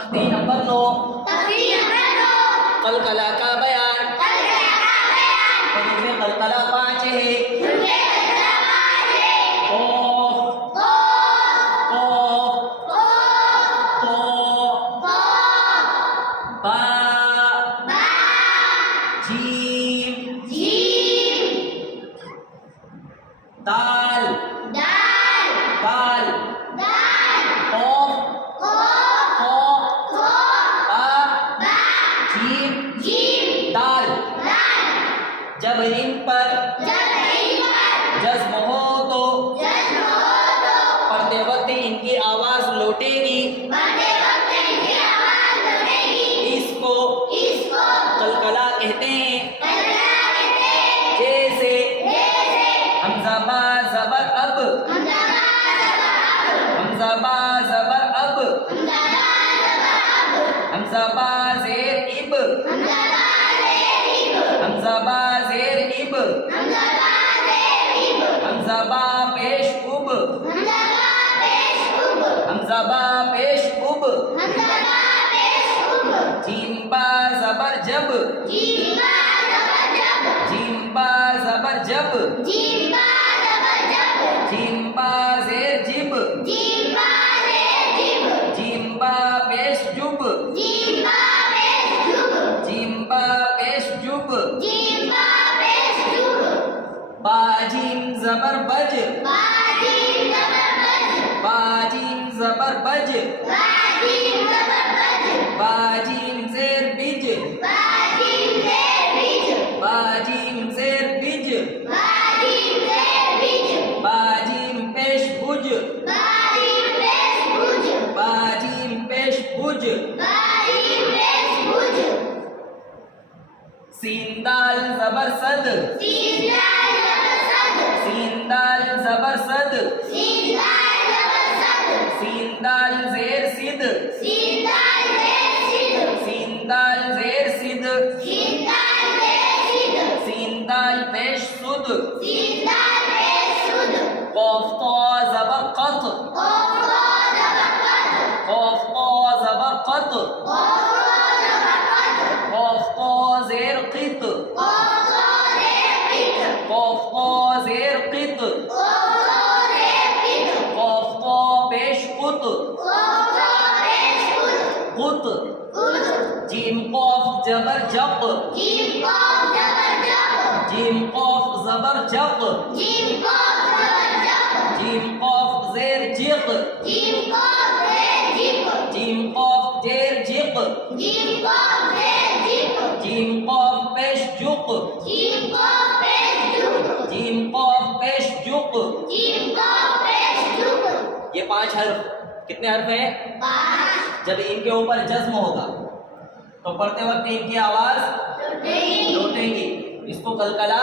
तख्ती नंबर 9 कलकला का बयान। तो इसमें कलकला 5 है। दाल दाल कौफ दाल। जब इन पर जज्म हो तो पढ़ते वक्त इनकी आवाज लौटेगी। इसको कलकला कहते हैं। जैसे हमजा बा ज़बर अब, हमजा बा ज़बर अब, हमजा बा ज़ेर इब, हमजा बा ज़ेर इब, हमजा बा पेश उब, हमजा बा पेश उब। जीम बा ज़बर जब, जीम बा ज़बर जब, जीम बा ज़ेर जिब, जीम बा पेश जुब, जीम बा पेश जुब। बा जीम ज़बर बज, बा जीम ज़बर बज, बा जीम ज़ेर बिज, बा जीम ज़ेर बिज, बा जीम पेश बुज, बा जीम पेश बुज। सीन दाल ज़बर सद, सीन दाल ज़बर सद, सीन दाल ज़ेर सिद, सीन दाल ज़ेर सिद, सीन दाल पेश सुद। कौफ तो ज़बर क़त, कौफ तो ज़बर क़त, कौफ तो ज़ेर क़ित, कौफ तो ज़ेर क़ित, कौफ तो पेश क़ुत, क़ुत। जीम कौफ ज़बर जक़, जीम कौफ ज़बर जक़, जीम कौफ ज़ेर जिक़, जीम कौफ ज़ेर जिक़, जीम कौफ पेश जुक़, जीम कौफ पेश जुक़। ये 5 हर्फ। कितने हर्फ हैं? 5। जब इनके ऊपर जज्म होगा तो पढ़ते वक्त इनकी आवाज लौटेगी। इसको कलकला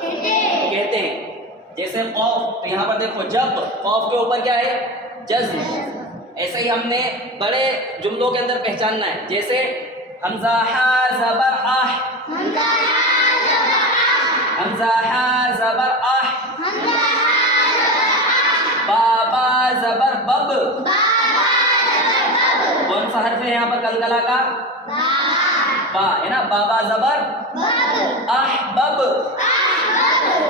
कहते हैं। जैसे कौफ, तो यहाँ पर देखो जब कौफ के ऊपर क्या है? जज्म। ऐसे ही हमने बड़े जुमलों के अंदर पहचानना है। जैसे हमजा हा ज़बर आह, हमजा हा ज़बर आह, बाबा ज़बर बब। कौन सा हर्फ है यहाँ पर कलकला का? बा है ना। बाबा ज़बर आह बब,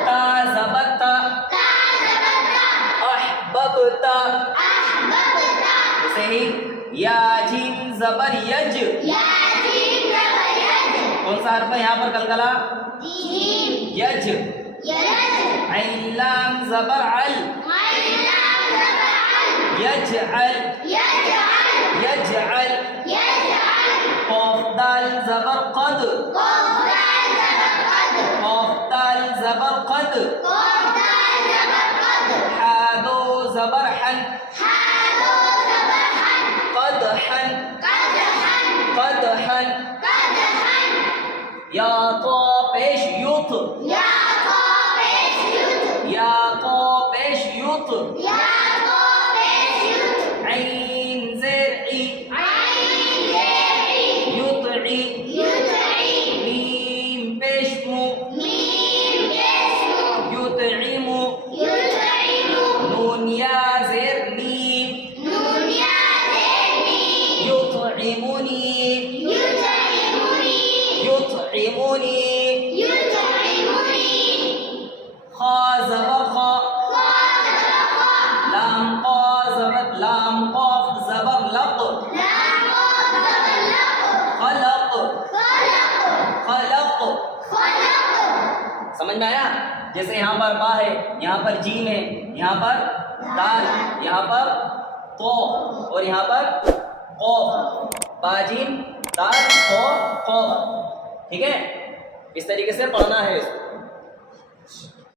ता ज़बर ता, आह बब ता। सही। या जीम ज़बर यज, कौन सा हर्फ है यहाँ पर कलकला? यज। ऐन लाम ज़बर अल, यजअल, यजअल। कौफ दाल ज़बर क़द, कौफ दाल ज़बर क़द। हा दो ज़बर हन, क़दहन, क़दहन। या तो पेश युत, या तो पेश युत। ऐन ज़ेर ई, युतई। मीम पेश मु, युतईमु। नून या ज़ेर नीम, युतईम। में आया? जैसे यहाँ पर बा है, यहाँ पर जीम है, यहाँ पर दाल, यहाँ पर को और यहाँ पर कौफ। बा जीम दाल को कौफ। ठीक है, इस तरीके से पढ़ना है इसको।